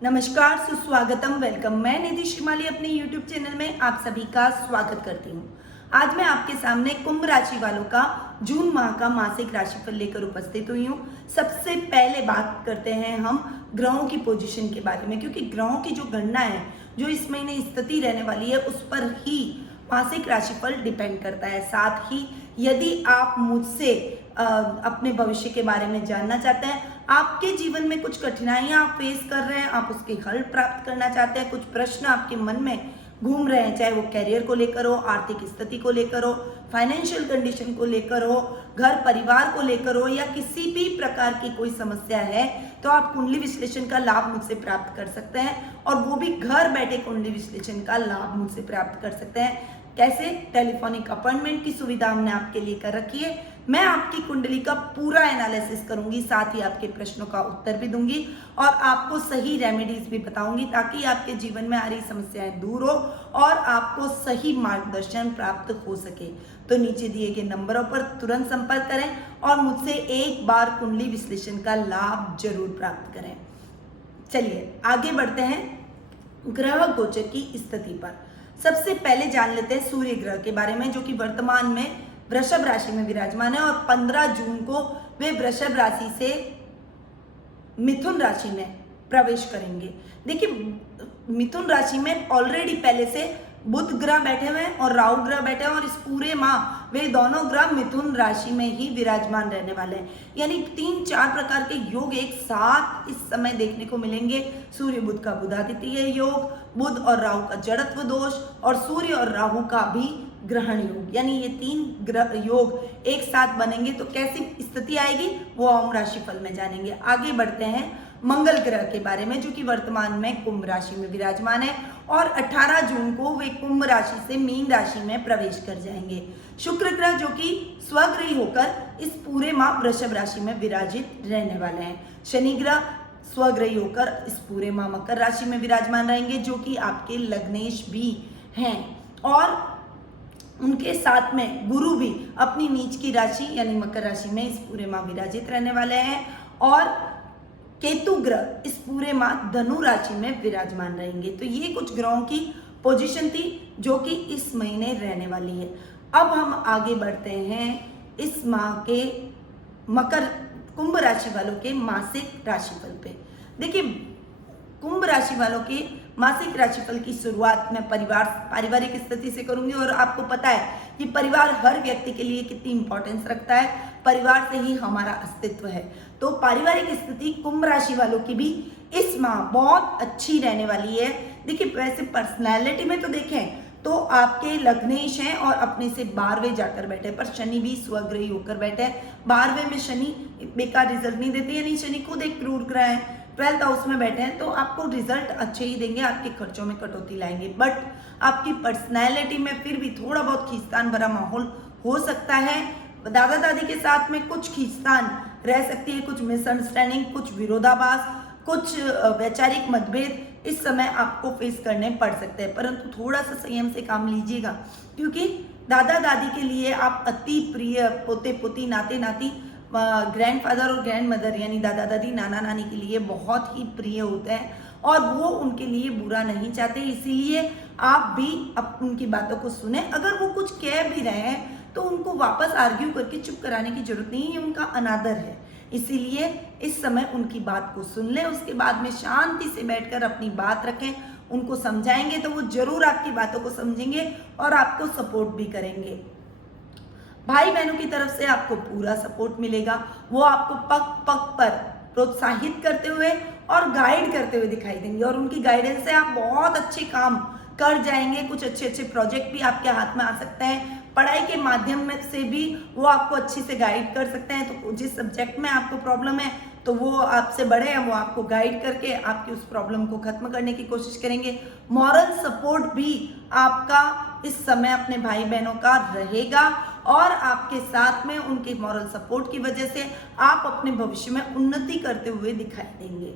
नमस्कार, सुस्वागतम, वेलकम। मैं निधि श्रीमाली अपने YouTube चैनल में आप सभी का स्वागत करती हूँ। आज मैं आपके सामने कुंभ राशि वालों का जून माह का मासिक राशिफल लेकर उपस्थित हुई हूँ। सबसे पहले बात करते हैं हम ग्रहों की पोजीशन के बारे में, क्योंकि ग्रहों की जो गणना है, जो इस महीने स्थिति रहने वाली है, उस पर ही मासिक राशिफल डिपेंड करता है। साथ ही यदि आप मुझसे अपने भविष्य के बारे में जानना चाहते हैं, आपके जीवन में कुछ कठिनाइयां आप फेस कर रहे हैं, आप उसके हल प्राप्त करना चाहते हैं, कुछ प्रश्न आपके मन में घूम रहे हैं, चाहे वो कैरियर को लेकर हो, आर्थिक स्थिति को लेकर हो, फाइनेंशियल कंडीशन को लेकर हो, घर परिवार को लेकर हो, या किसी भी प्रकार की कोई समस्या है, तो आप कुंडली विश्लेषण का लाभ मुझसे प्राप्त कर सकते हैं, और वो भी घर बैठे कुंडली विश्लेषण का लाभ मुझसे प्राप्त कर सकते हैं। कैसे? टेलीफोनिक अपॉइंटमेंट की सुविधा हमने आपके लिए कर रखी है। मैं आपकी कुंडली का पूरा एनालिसिस करूंगी, साथ ही आपके प्रश्नों का उत्तर भी दूंगी और आपको सही रेमेडीज भी बताऊंगी, ताकि आपके जीवन में आ रही समस्याएं दूर हो और आपको सही मार्गदर्शन प्राप्त हो सके। तो नीचे दिए गए नंबरों पर तुरंत संपर्क करें और मुझसे एक बार कुंडली विश्लेषण का लाभ जरूर प्राप्त करें। चलिए आगे बढ़ते हैं ग्रह गोचर की स्थिति पर। सबसे पहले जान लेते हैं सूर्य ग्रह के बारे में, जो कि वर्तमान में वृषभ राशि में विराजमान है और 15 जून को वे वृषभ राशि से मिथुन राशि में प्रवेश करेंगे। देखिए, मिथुन राशि में ऑलरेडी पहले से बुध ग्रह बैठे हुए हैं और राहु ग्रह बैठे हैं, और इस पूरे माह वे दोनों ग्रह मिथुन राशि में ही विराजमान रहने वाले हैं। यानी 3-4 प्रकार के योग एक साथ इस समय देखने को मिलेंगे। सूर्य बुध का बुधादित्य योग, बुध और राहु का जड़त्व दोष, और सूर्य और राहु का भी ग्रहण योग, यानी ये 3 ग्रह योग एक साथ बनेंगे। तो कैसी स्थिति आएगी वो हम राशिफल में जानेंगे। आगे बढ़ते हैं मंगल ग्रह के बारे में, जो कि वर्तमान में कुंभ राशि में विराजमान है और 18 जून को वे कुंभ राशि से मीन राशि में प्रवेश कर जाएंगे। शुक्र ग्रह, जो कि स्वग्रही होकर इस पूरे माह वृषभ राशि में विराजित रहने वाले हैं। शनि ग्रह स्वग्रही होकर इस पूरे माह मकर राशि में विराजमान रहेंगे, जो कि आपके लग्नेश भी हैं, और उनके साथ में गुरु भी अपनी नीच की राशि यानी मकर राशि में इस पूरे माह विराजित रहने वाले हैं, और केतु ग्रह इस पूरे माह धनु राशि में विराजमान रहेंगे। तो ये कुछ ग्रहों की पोजीशन थी जो कि इस महीने रहने वाली है। अब हम आगे बढ़ते हैं इस माह के कुंभ राशि वालों के मासिक राशिफल पे। देखिए, कुंभ राशि वालों के मासिक राशिफल की शुरुआत मैं पारिवारिक स्थिति से करूंगी, और आपको पता है कि परिवार हर व्यक्ति के लिए कितनी इंपॉर्टेंस रखता है। परिवार से ही हमारा अस्तित्व है। तो पारिवारिक स्थिति कुंभ राशि वालों की भी इस माह बहुत अच्छी रहने वाली है। देखिए, वैसे पर्सनैलिटी में तो देखें तो आपके लग्नेश हैं और अपने से 12वें जाकर बैठे, पर शनि भी स्वग्रही होकर बैठे हैं। 12वें में शनि बेकार रिजल्ट नहीं देते, यानी शनि खुद एक क्रूर ग्रह है। 12th हाउस में बैठे हैं तो आपको रिजल्ट अच्छे ही देंगे, आपके खर्चों में कटौती लाएंगे, बट आपकी पर्सनैलिटी में फिर भी थोड़ा बहुत खींचतान भरा माहौल हो सकता है। दादा दादी के साथ में कुछ खींचतान रह सकती है, कुछ मिसअंडरस्टैंडिंग, कुछ विरोधाभास, कुछ वैचारिक मतभेद इस समय आपको फेस करने पड़ सकते हैं, परंतु थोड़ा सा संयम से काम लीजिएगा, क्योंकि दादा दादी के लिए आप अति प्रिय, पोते पोती, नाते नाती, ग्रैंडफादर और ग्रैंड मदर यानी दादा दादी, नाना नानी के लिए बहुत ही प्रिय होते हैं, और वो उनके लिए बुरा नहीं चाहते। इसीलिए आप भी उनकी बातों को सुने। अगर वो कुछ कह भी रहे हैं तो उनको वापस आर्ग्यू करके चुप कराने की जरूरत नहीं है, उनका अनादर है। इसीलिए इस समय उनकी बात को सुन लें, उसके बाद में शांति से बैठकर अपनी बात रखें, उनको समझाएंगे तो वो जरूर आपकी बातों को समझेंगे और आपको सपोर्ट भी करेंगे। भाई बहनों की तरफ से आपको पूरा सपोर्ट मिलेगा। वो आपको पग पग पर प्रोत्साहित करते हुए और गाइड करते हुए दिखाई देंगे, और उनकी गाइडेंस से आप बहुत अच्छे काम कर जाएंगे। कुछ अच्छे अच्छे प्रोजेक्ट भी आपके हाथ में आ सकते हैं। पढ़ाई के माध्यम में से भी वो आपको अच्छे से गाइड कर सकते हैं। तो जिस सब्जेक्ट में आपको प्रॉब्लम है तो वो आपसे बड़े हैं, वो आपको गाइड करके आपकी उस प्रॉब्लम को खत्म करने की कोशिश करेंगे। मॉरल सपोर्ट भी आपका इस समय अपने भाई बहनों का रहेगा, और आपके साथ में उनके मॉरल सपोर्ट की वजह से आप अपने भविष्य में उन्नति करते हुए दिखाई देंगे।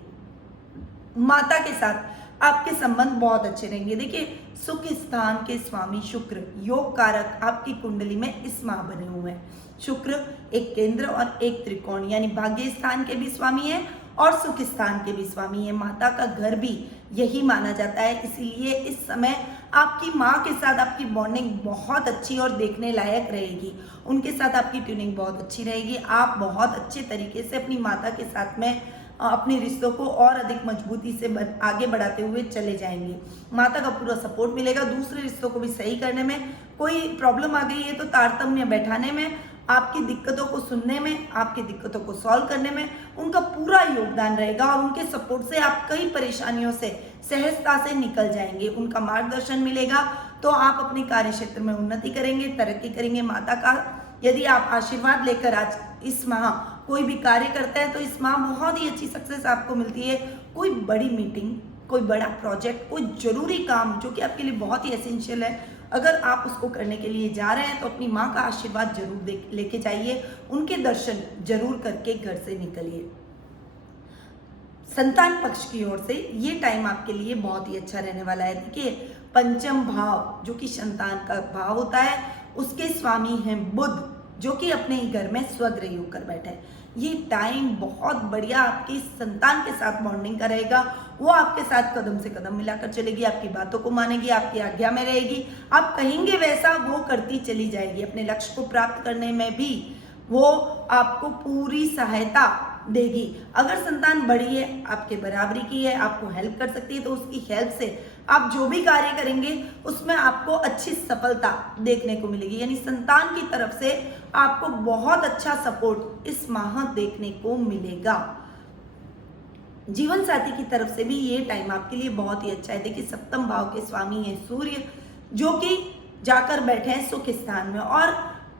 माता के साथ आपके संबंध बहुत अच्छे रहेंगे। देखिए, सुख स्थान के स्वामी शुक्र योग कारक आपकी कुंडली में इस माह बने हुए हैं। शुक्र एक केंद्र और एक त्रिकोण यानी भाग्य स्थान के भी स्वामी है और सुख स्थान के भी स्वामी है। माता का घर भी यही माना जाता है, इसीलिए इस समय आपकी माँ के साथ आपकी बॉन्डिंग बहुत अच्छी और देखने लायक रहेगी। उनके साथ आपकी ट्यूनिंग बहुत अच्छी रहेगी। आप बहुत अच्छे तरीके से अपनी माता के साथ में अपने रिश्तों को और अधिक मजबूती से आगे बढ़ाते हुए चले जाएंगे। माता का पूरा सपोर्ट मिलेगा। दूसरे रिश्तों को भी सही करने में, कोई प्रॉब्लम आ गई है तो तारतम्य बैठाने में, आपकी दिक्कतों को सुनने में, आपकी दिक्कतों को सॉल्व करने में उनका पूरा योगदान रहेगा और उनके सपोर्ट से आप कई परेशानियों से सहजता से निकल जाएंगे। उनका मार्गदर्शन मिलेगा तो आप अपने कार्य क्षेत्र में उन्नति करेंगे, तरक्की करेंगे। माता का यदि आप आशीर्वाद लेकर आज इस माह कोई भी कार्य करते हैं तो इस माह बहुत ही अच्छी सक्सेस आपको मिलती है। कोई बड़ी मीटिंग, कोई बड़ा प्रोजेक्ट, कोई जरूरी काम जो कि आपके लिए बहुत ही एसेंशियल है, अगर आप उसको करने के लिए जा रहे हैं तो अपनी माँ का आशीर्वाद जरूर लेके जाइए, उनके दर्शन जरूर करके घर से निकलिए। संतान पक्ष की ओर से ये टाइम आपके लिए बहुत ही अच्छा रहने वाला है। देखिए, पंचम भाव जो कि संतान का भाव होता है, उसके स्वामी हैं बुध, जो कि अपने ही घर में स्वग्रही होकर बैठे हैं। ये टाइम बहुत बढ़िया आपकी संतान के साथ बॉन्डिंग का रहेगा। वो आपके साथ कदम से कदम मिलाकर चलेगी, आपकी बातों को मानेगी, आपकी आज्ञा में रहेगी, आप कहेंगे वैसा वो करती चली जाएगी। अपने लक्ष्य को प्राप्त करने में भी वो आपको पूरी सहायता देगी। अगर संतान बड़ी है, आपके बराबरी की है, आपको हेल्प कर सकती है, तो उसकी हेल्प से आप जो भी कार्य करेंगे उसमें आपको अच्छी सफलता देखने को मिलेगी। यानी संतान की तरफ से आपको बहुत अच्छा सपोर्ट इस माह देखने को मिलेगा। जीवन साथी की तरफ से भी ये टाइम आपके लिए बहुत ही अच्छा है। देखिए, सप्तम भाव के स्वामी है सूर्य, जो कि जाकर बैठे हैं सुख स्थान में, और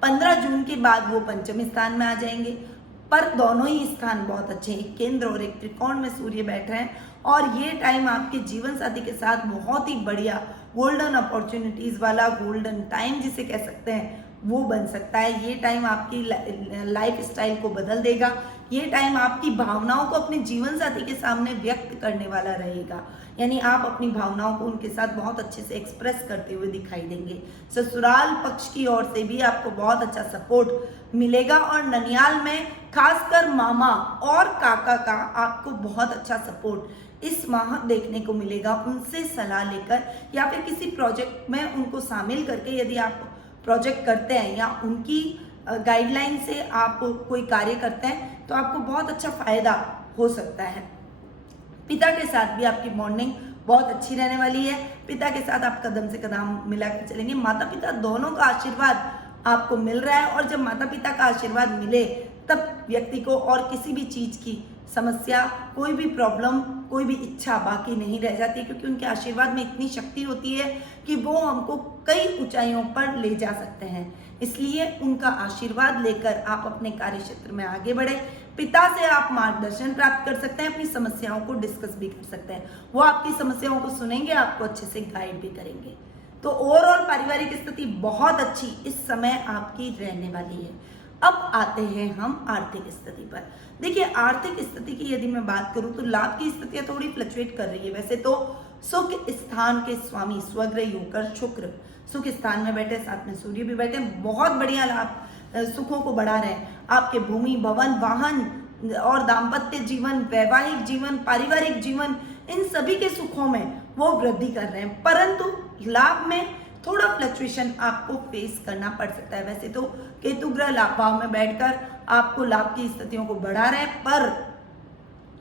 15 जून के बाद वो पंचम स्थान में आ जाएंगे। पर दोनों ही स्थान बहुत अच्छे हैं, एक केंद्र और एक त्रिकोण में सूर्य बैठ रहे हैं, और ये टाइम आपके जीवन साथी के साथ बहुत ही बढ़िया गोल्डन अपॉर्चुनिटीज वाला गोल्डन टाइम जिसे कह सकते हैं वो बन सकता है। ये टाइम आपकी लाइफ स्टाइल को बदल देगा। ये टाइम आपकी भावनाओं को अपने जीवन साथी के सामने व्यक्त करने वाला रहेगा। यानी आप अपनी भावनाओं को उनके साथ बहुत अच्छे से एक्सप्रेस करते हुए दिखाई देंगे। ससुराल पक्ष की ओर से भी आपको बहुत अच्छा सपोर्ट मिलेगा, और ननियाल में खासकर मामा और काका का आपको बहुत अच्छा सपोर्ट इस माह देखने को मिलेगा। उनसे सलाह लेकर या फिर किसी प्रोजेक्ट में उनको शामिल करके यदि आप प्रोजेक्ट करते हैं या उनकी गाइडलाइन से आप कोई कार्य करते हैं तो आपको बहुत अच्छा फायदा हो सकता है। पिता के साथ भी आपकी बॉन्डिंग बहुत अच्छी रहने वाली है। पिता के साथ आप कदम से कदम मिलाकर चलेंगे। माता पिता दोनों का आशीर्वाद आपको मिल रहा है, और जब माता पिता का आशीर्वाद मिले तब व्यक्ति को और किसी भी चीज की समस्या, कोई भी प्रॉब्लम, कोई भी इच्छा बाकी नहीं रह जाती, क्योंकि उनके आशीर्वाद में इतनी शक्ति होती है कि वो हमको कई ऊंचाइयों पर ले जा सकते हैं। इसलिए उनका आशीर्वाद लेकर आप अपने कार्य क्षेत्र में आगे बढ़े। पिता से आप मार्गदर्शन प्राप्त कर सकते हैं, अपनी समस्याओं को डिस्कस भी कर सकते हैं। वो आपकी समस्याओं को सुनेंगे, आपको अच्छे से गाइड भी करेंगे। तो ओवरऑल पारिवारिक स्थिति बहुत अच्छी इस समय आपकी रहने वाली है। अब आते हैं हम आर्थिक स्थिति पर। देखिए, आर्थिक स्थिति की यदि मैं बात करूं तो लाभ की स्थितियां थोड़ी फ्लक्चुएट कर रही है। वैसे तो सुख स्थान के स्वामी स्वग्रही होकर शुक्र सुख स्थान में बैठे, साथ में सूर्य भी बैठे, बहुत बढ़िया लाभ सुखों को बढ़ा रहे हैं। आपके भूमि, भवन, वाहन और दाम्पत्य जीवन, वैवाहिक जीवन, पारिवारिक जीवन, इन सभी के सुखों में वो वृद्धि कर रहे हैं। परंतु लाभ में थोड़ा फ्लक्चुएशन आपको फेस करना पड़ सकता है। वैसे तो केतु ग्रह लाभ भाव में बैठकर आपको लाभ की स्थितियों को बढ़ा रहे हैं, पर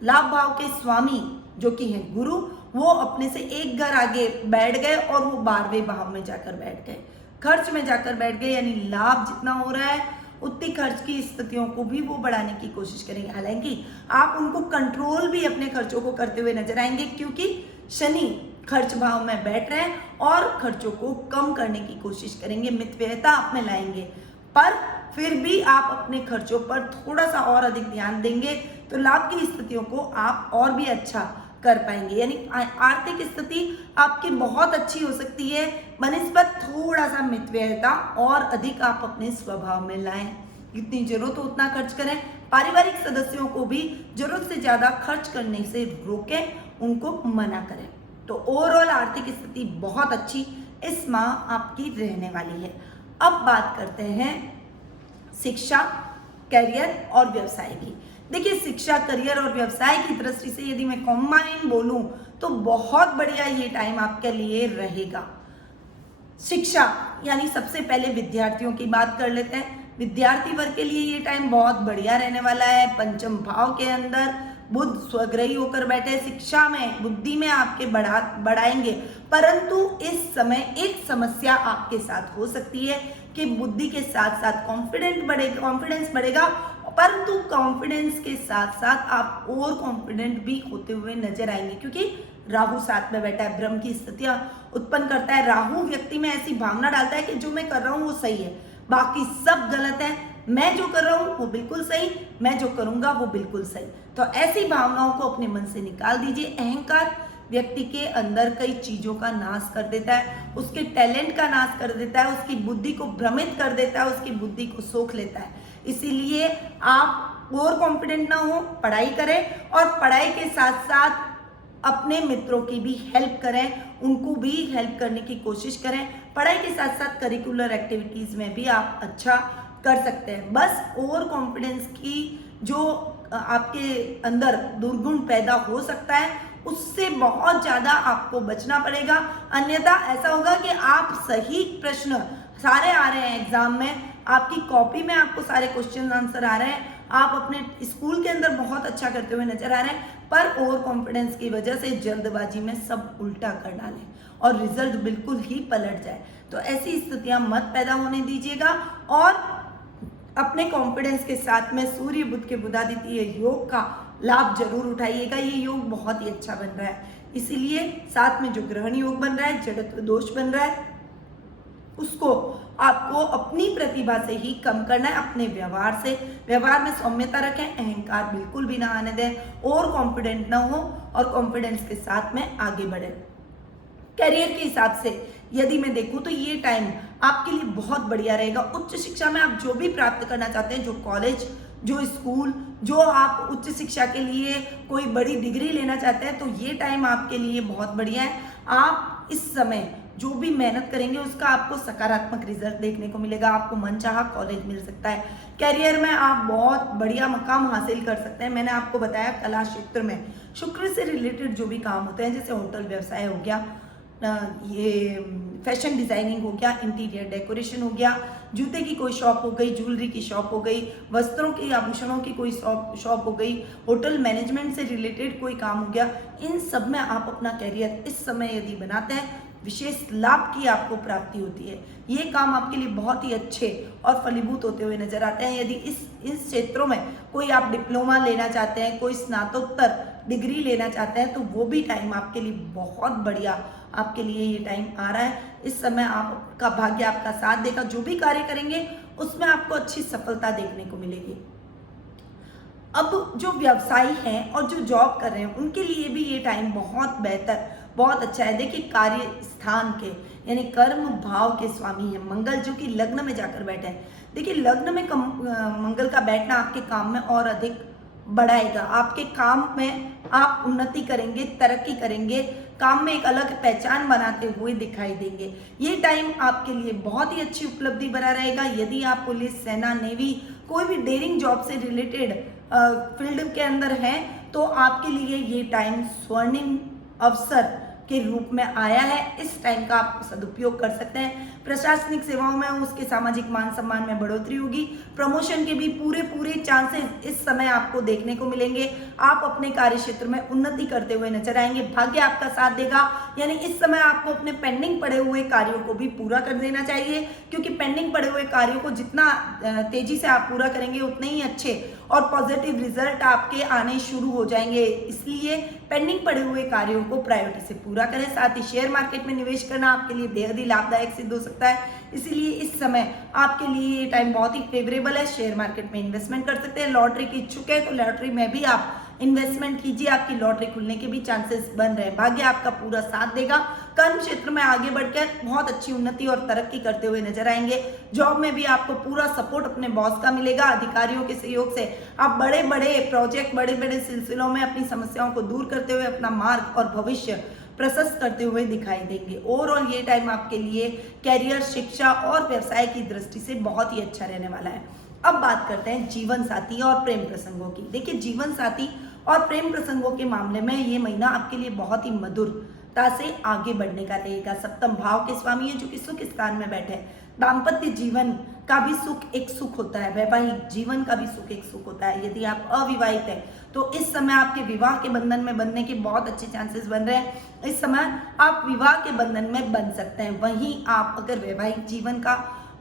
लाभ भाव के स्वामी जो कि हैं गुरु, वो अपने से एक घर आगे बैठ गए और वो 12वें भाव में जाकर बैठ गए, खर्च में जाकर बैठ गए। यानी लाभ जितना हो रहा है उतनी खर्च की स्थितियों को भी वो बढ़ाने की कोशिश करेंगे। हालांकि आप उनको कंट्रोल भी अपने खर्चों को करते हुए नजर आएंगे, क्योंकि शनि खर्च भाव में बैठ रहे हैं और खर्चों को कम करने की कोशिश करेंगे, मितव्ययता आप में लाएंगे। पर फिर भी आप अपने खर्चों पर थोड़ा सा और अधिक ध्यान देंगे तो लाभ की स्थितियों को आप और भी अच्छा कर पाएंगे। यानी आर्थिक स्थिति आपकी बहुत अच्छी हो सकती है, बनिस्बत थोड़ा सा मितव्ययता और अधिक आप अपने स्वभाव में लाएं। जितनी जरूरत हो उतना खर्च करें। पारिवारिक सदस्यों को भी जरूरत से ज्यादा खर्च करने से रोकें, उनको मना करें। तो ओवरऑल आर्थिक स्थिति बहुत अच्छी इस माह आपकी रहने वाली है। अब बात करते हैं शिक्षा, करियर और व्यवसाय की। देखिए, शिक्षा, करियर और व्यवसाय की दृष्टि से यदि मैं कंबाइन बोलूं तो बहुत बढ़िया ये टाइम आपके लिए रहेगा। शिक्षा यानी सबसे पहले विद्यार्थियों की बात कर लेते हैं। विद्यार्थी वर्ग के लिए ये टाइम बहुत बढ़िया रहने वाला है। पंचम भाव के अंदर बुध स्वग्रही होकर बैठे, शिक्षा में, बुद्धि में आपके बढ़ाएंगे, परंतु इस समय एक समस्या आपके साथ हो सकती है कि बुद्धि के साथ साथ कॉन्फिडेंस बढ़ेगा, परंतु कॉन्फिडेंस के साथ साथ आप और कॉन्फिडेंट भी होते हुए नजर आएंगे, क्योंकि राहु साथ में बैठा है, भ्रम की स्थितियां उत्पन्न करता है। राहु व्यक्ति में ऐसी भावना डालता है कि जो मैं कर रहा हूं वो सही है, बाकी सब गलत है, मैं जो कर रहा हूं वो बिल्कुल सही, मैं जो करूंगा वो बिल्कुल सही। तो ऐसी भावनाओं को अपने मन से निकाल दीजिए। अहंकार व्यक्ति के अंदर कई चीजों का नाश कर देता है, उसके टैलेंट का नाश कर देता है, उसकी बुद्धि को भ्रमित कर देता है, उसकी बुद्धि को सोख लेता है। इसीलिए आप ओवर कॉन्फिडेंट ना हो, पढ़ाई करें और पढ़ाई के साथ साथ अपने मित्रों की भी हेल्प करें, उनको भी हेल्प करने की कोशिश करें। पढ़ाई के साथ साथ करिकुलर एक्टिविटीज में भी आप अच्छा कर सकते हैं। बस ओवर कॉन्फिडेंस की जो आपके अंदर दुर्गुण पैदा हो सकता है, उससे बहुत ज़्यादा आपको बचना पड़ेगा, अन्यथा ऐसा होगा कि आप सही प्रश्न सारे आ रहे हैं एग्जाम में, आपकी कॉपी में आपको सारे क्वेश्चन आंसर आ रहे हैं, आप अपने स्कूल के अंदर बहुत अच्छा करते हुए नजर आ रहे हैं, पर ओवर कॉन्फिडेंस की वजह से जल्दबाजी में सब उल्टा कर डालें और रिजल्ट बिल्कुल ही पलट जाए। तो ऐसी स्थितियां मत पैदा होने दीजिएगा और अपने कॉन्फिडेंस के साथ में सूर्य बुध के बुधादित्य योग का लाभ जरूर उठाइएगा। ये योग बहुत ही अच्छा बन रहा है, इसीलिए साथ में जो ग्रहण योग बन रहा है, जड़त्व दोष बन रहा है, उसको आपको अपनी प्रतिभा से ही कम करना है, अपने व्यवहार से। व्यवहार में सौम्यता रखें, अहंकार बिल्कुल भी ना आने दें, और कॉन्फिडेंट ना हो और कॉन्फिडेंस के साथ में आगे बढ़े। करियर के हिसाब से यदि मैं देखूं तो ये टाइम आपके लिए बहुत बढ़िया रहेगा। उच्च शिक्षा में आप जो भी प्राप्त करना चाहते हैं, जो कॉलेज, जो स्कूल, जो आप उच्च शिक्षा के लिए कोई बड़ी डिग्री लेना चाहते हैं, तो ये टाइम आपके लिए बहुत बढ़िया है। आप इस समय जो भी मेहनत करेंगे उसका आपको सकारात्मक रिजल्ट देखने को मिलेगा, आपको मनचाहा कॉलेज मिल सकता है। करियर में आप बहुत बढ़िया मकाम हासिल कर सकते हैं। मैंने आपको बताया कला क्षेत्र में शुक्र से रिलेटेड जो भी काम होते हैं, जैसे होटल व्यवसाय हो गया, ये फैशन डिजाइनिंग हो गया, इंटीरियर डेकोरेशन हो गया, जूते की कोई शॉप हो गई, ज्वेलरी की शॉप हो गई, वस्त्रों की, आभूषणों की कोई शॉप हो गई, होटल मैनेजमेंट से रिलेटेड कोई काम हो गया, इन सब में आप अपना करियर इस समय यदि बनाते हैं, विशेष लाभ की आपको प्राप्ति होती है। ये काम आपके लिए बहुत ही अच्छे और फलीभूत होते हुए नजर आते हैं। यदि इस क्षेत्रों में कोई आप डिप्लोमा लेना चाहते हैं, कोई स्नातकोत्तर डिग्री लेना चाहते हैं, तो वो भी टाइम आपके लिए बहुत बढ़िया, आपके लिए ये टाइम आ रहा है। इस समय आपका भाग्य आपका साथ देगा, जो भी कार्य करेंगे उसमें आपको अच्छी सफलता देखने को मिलेगी। अब जो व्यवसायी हैं और जो जॉब कर रहे हैं, उनके लिए भी ये टाइम बहुत बेहतर, बहुत अच्छा है। देखिए, कार्य स्थान के यानी कर्म भाव के स्वामी है मंगल, जो कि लग्न में जाकर बैठे हैं। देखिए, लग्न में मंगल का बैठना आपके काम में और अधिक बढ़ाएगा, आपके काम में आप उन्नति करेंगे, तरक्की करेंगे, काम में एक अलग पहचान बनाते हुए दिखाई देंगे। ये टाइम आपके लिए बहुत ही अच्छी उपलब्धि बना रहेगा। यदि आप पुलिस, सेना, नेवी, कोई भी डेयरिंग जॉब से रिलेटेड फील्ड के अंदर हैं, तो आपके लिए ये टाइम स्वर्णिम अवसर के रूप में आया है। इस टाइम का आप सदुपयोग कर सकते हैं। प्रशासनिक सेवाओं में उसके सामाजिक मान सम्मान में बढ़ोतरी होगी। प्रमोशन के भी पूरे चांसेस इस समय आपको देखने को मिलेंगे। आप अपने कार्य क्षेत्र में उन्नति करते हुए नजर आएंगे। भाग्य आपका साथ देगा, यानी इस समय आपको अपने पेंडिंग पड़े हुए कार्यों को भी पूरा कर देना चाहिए, क्योंकि पेंडिंग पड़े हुए कार्यों को जितना तेजी से आप पूरा करेंगे उतने ही अच्छे और पॉजिटिव रिजल्ट आपके आने शुरू हो जाएंगे। इसलिए पेंडिंग पड़े हुए कार्यों को प्रायोरिटी से पूरा करें। साथ ही शेयर मार्केट में निवेश करना आपके लिए बेहद ही लाभदायक सिद्ध हो सकता है। इसीलिए इस समय आपके लिए ये टाइम बहुत ही फेवरेबल है, शेयर मार्केट में इन्वेस्टमेंट कर सकते हैं। लॉटरी की इच्छुक है तो लॉटरी में भी आप इन्वेस्टमेंट कीजिए, आपकी लॉटरी खुलने के भी चांसेस बन रहे हैं। भाग्य आपका पूरा साथ देगा। कर्म क्षेत्र में आगे बढ़कर बहुत अच्छी उन्नति और तरक्की करते हुए नजर आएंगे। जॉब में भी आपको पूरा सपोर्ट अपने बॉस का मिलेगा। अधिकारियों के सहयोग से आप बड़े बड़े प्रोजेक्ट, बड़े बड़े सिलसिलों में अपनी समस्याओं को दूर करते हुए अपना मार्ग और भविष्य प्रशस्त करते हुए दिखाई देंगे। ओवरऑल ये टाइम आपके लिए कैरियर, शिक्षा और व्यवसाय की दृष्टि से बहुत ही अच्छा रहने वाला है। अब बात करते हैं जीवन साथी और प्रेम प्रसंगों की। देखिए, जीवन साथी और प्रेम प्रसंगों के मामले में ये महीना आपके लिए बहुत ही मधुरता से आगे बढ़ने का रहेगा। सप्तम भाव के स्वामी है जो कि सुख स्थान में बैठे हैं। दाम्पत्य जीवन का भी सुख एक सुख होता है, वैवाहिक जीवन का भी सुख एक सुख होता है। यदि आप अविवाहित हैं तो इस समय आपके विवाह के बंधन में बनने के बहुत अच्छे चांसेस बन रहे हैं। इस समय आप विवाह के बंधन में बन सकते हैं। वहीं आप अगर वैवाहिक जीवन का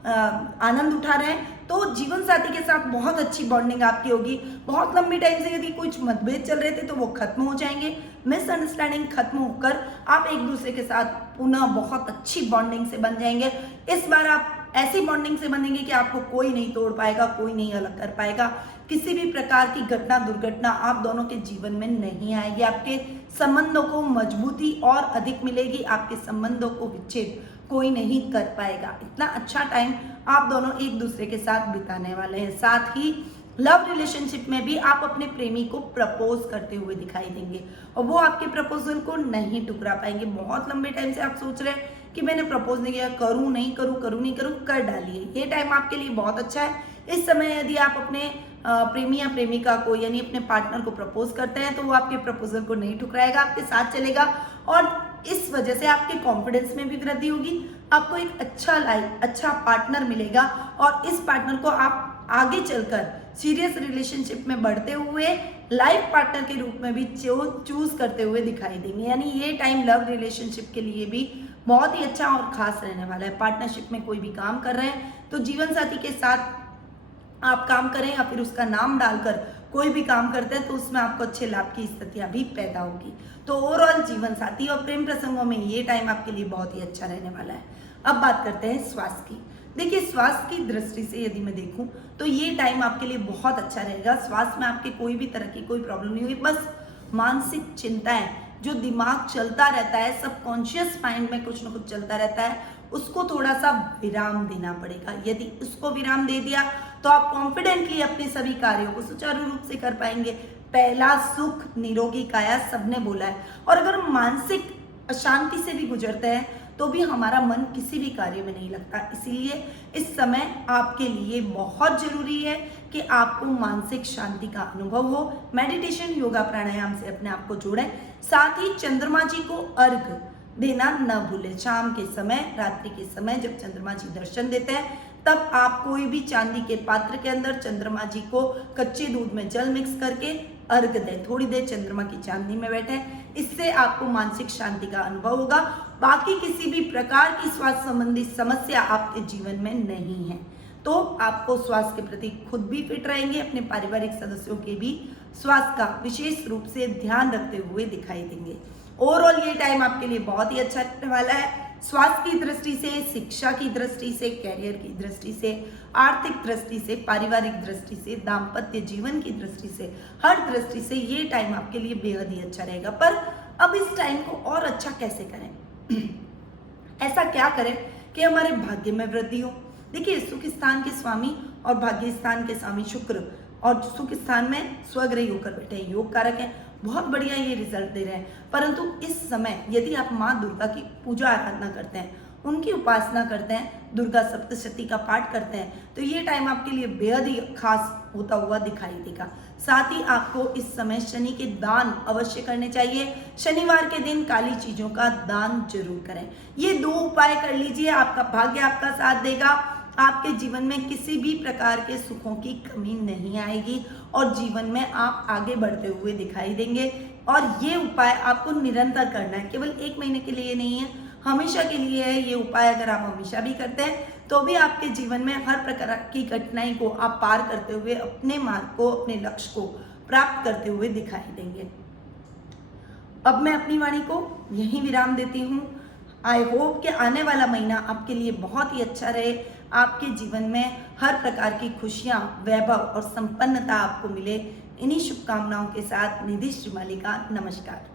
आनंद उठा रहे हैं तो जीवन साथी के साथ बहुत अच्छी बॉन्डिंग आपकी होगी। बहुत लंबी टाइम से यदि कुछ मतभेद चल रहे थे तो वो खत्म हो जाएंगे। मिसअंडरस्टैंडिंग खत्म होकर आप एक दूसरे के साथ पुनः बहुत अच्छी बॉन्डिंग से बन जाएंगे। इस बार आप ऐसी बॉन्डिंग से बनेंगे कि आपको कोई नहीं तोड़ पाएगा, कोई नहीं अलग कर पाएगा। किसी भी प्रकार की घटना दुर्घटना आप दोनों के जीवन में नहीं आएगी। आपके संबंधों को मजबूती और अधिक मिलेगी। आपके संबंधों को विच्छेद कोई नहीं कर पाएगा। इतना अच्छा टाइम आप दोनों एक दूसरे के साथ बिताने वाले हैं। साथ ही लव रिलेशनशिप में भी आप अपने प्रेमी को प्रपोज करते हुए दिखाई देंगे और वो आपके प्रपोजल को नहीं टुकरा पाएंगे। बहुत लंबे टाइम से आप सोच रहे हैं कि मैंने प्रपोज नहीं किया, करूं नहीं करूं, करूं नहीं करूं, कर डालिए। ये टाइम आपके लिए बहुत अच्छा है। इस समय यदि आप अपने प्रेमी या प्रेमिका को यानी अपने पार्टनर को प्रपोज करते हैं तो वो आपके प्रपोजल को नहीं ठुकराएगा, आपके साथ चलेगा और इस वजह से आपके कॉन्फिडेंस में भी वृद्धि होगी। आपको एक अच्छा पार्टनर मिलेगा और इस पार्टनर को आप आगे चलकर सीरियस रिलेशनशिप में बढ़ते हुए लाइफ पार्टनर के रूप में भी चूज करते हुए दिखाई देंगे। यानी ये टाइम लव रिलेशनशिप के लिए भी बहुत ही अच्छा और खास रहने वाला है। पार्टनरशिप में कोई भी काम कर रहे हैं तो जीवन साथी के साथ आप काम करें या फिर उसका नाम डालकर कोई भी काम करते हैं तो उसमें आपको अच्छे लाभ की स्थितियां भी पैदा होगी। तो ओवरऑल जीवन साथी और प्रेम प्रसंगों में ये टाइम आपके लिए बहुत ही अच्छा रहने वाला है। अब बात करते हैं स्वास्थ्य की। देखिए, स्वास्थ्य की दृष्टि से यदि मैं देखूं तो ये टाइम आपके लिए बहुत अच्छा रहेगा। स्वास्थ्य में आपके कोई भी तरह की कोई प्रॉब्लम नहीं हुई, बस मानसिक चिंताएं जो दिमाग चलता रहता है, सबकॉन्शियस माइंड में कुछ ना कुछ चलता रहता है, उसको थोड़ा सा विराम देना पड़ेगा। यदि उसको विराम दे दिया तो आप कॉन्फिडेंटली अपने सभी कार्यों को सुचारू रूप से कर पाएंगे। पहला सुख निरोगी काया सबने बोला है और अगर मानसिक अशांति से भी गुजरते हैं तो भी हमारा मन किसी भी कार्य में नहीं लगता। इसीलिए इस समय आपके लिए बहुत जरूरी है कि आपको मानसिक शांति का अनुभव हो। मेडिटेशन, योगा, प्राणायाम से अपने आप को जोड़ें। साथ ही चंद्रमा जी को अर्घ देना न भूलें। शाम के समय, रात्रि के समय जब चंद्रमा जी दर्शन देते हैं तब आप कोई भी चांदी के पात्र के अंदर चंद्रमा जी को कच्चे दूध में जल मिक्स करके अर्घ दें। थोड़ी देर चंद्रमा की चांदनी में बैठे, इससे आपको मानसिक शांति का अनुभव होगा। बाकी किसी भी प्रकार की स्वास्थ्य संबंधी समस्या आपके जीवन में नहीं है तो आपको स्वास्थ्य के प्रति खुद भी फिट रहेंगे, अपने पारिवारिक सदस्यों के भी स्वास्थ्य का विशेष रूप से ध्यान रखते हुए दिखाई देंगे। ओवरऑल ये टाइम आपके लिए बहुत ही अच्छा रहने वाला है। स्वास्थ्य की दृष्टि से, शिक्षा की दृष्टि से, कैरियर की दृष्टि से, आर्थिक दृष्टि से, पारिवारिक दृष्टि से, दाम्पत्य जीवन की दृष्टि से, हर दृष्टि से ये टाइम आपके लिए बेहद ही अच्छा रहेगा। पर अब इस टाइम को और अच्छा कैसे करें? ऐसा क्या करें कि हमारे भाग्य में वृद्धि हो? देखिए, सुख स्थान के स्वामी और भाग्य स्थान के स्वामी शुक्र और सुख स्थान में स्वग्रही होकर बैठे हैं, योग कारक है, बहुत बढ़िया ये रिजल्ट दे रहे हैं। परंतु इस समय यदि आप माँ दुर्गा की पूजा आराधना करते हैं, उनकी उपासना करते हैं, दुर्गा सप्तशती का पाठ करते हैं तो ये टाइम आपके लिए बेहद ही खास होता हुआ दिखाई देगा। साथ ही आपको इस समय शनि के दान अवश्य करने चाहिए। शनिवार के दिन काली चीजों का दान जरूर करें। ये 2 उपाय कर लीजिए, आपका भाग्य आपका साथ देगा। आपके जीवन में किसी भी प्रकार के सुखों की कमी नहीं आएगी और जीवन में आप आगे बढ़ते हुए दिखाई देंगे। और ये उपाय आपको निरंतर करना है, केवल 1 महीने के लिए नहीं है, हमेशा के लिए है। ये उपाय अगर आप हमेशा भी करते हैं तो भी आपके जीवन में हर प्रकार की कठिनाई को आप पार करते हुए अपने मार्ग को, अपने लक्ष्य को प्राप्त करते हुए दिखाई देंगे। अब मैं अपनी वाणी को यहीं विराम देती हूँ। आई होप कि आने वाला महीना आपके लिए बहुत ही अच्छा रहे। आपके जीवन में हर प्रकार की खुशियाँ, वैभव और संपन्नता आपको मिले। इन्हीं शुभकामनाओं के साथ निधि श्रीमाली का नमस्कार।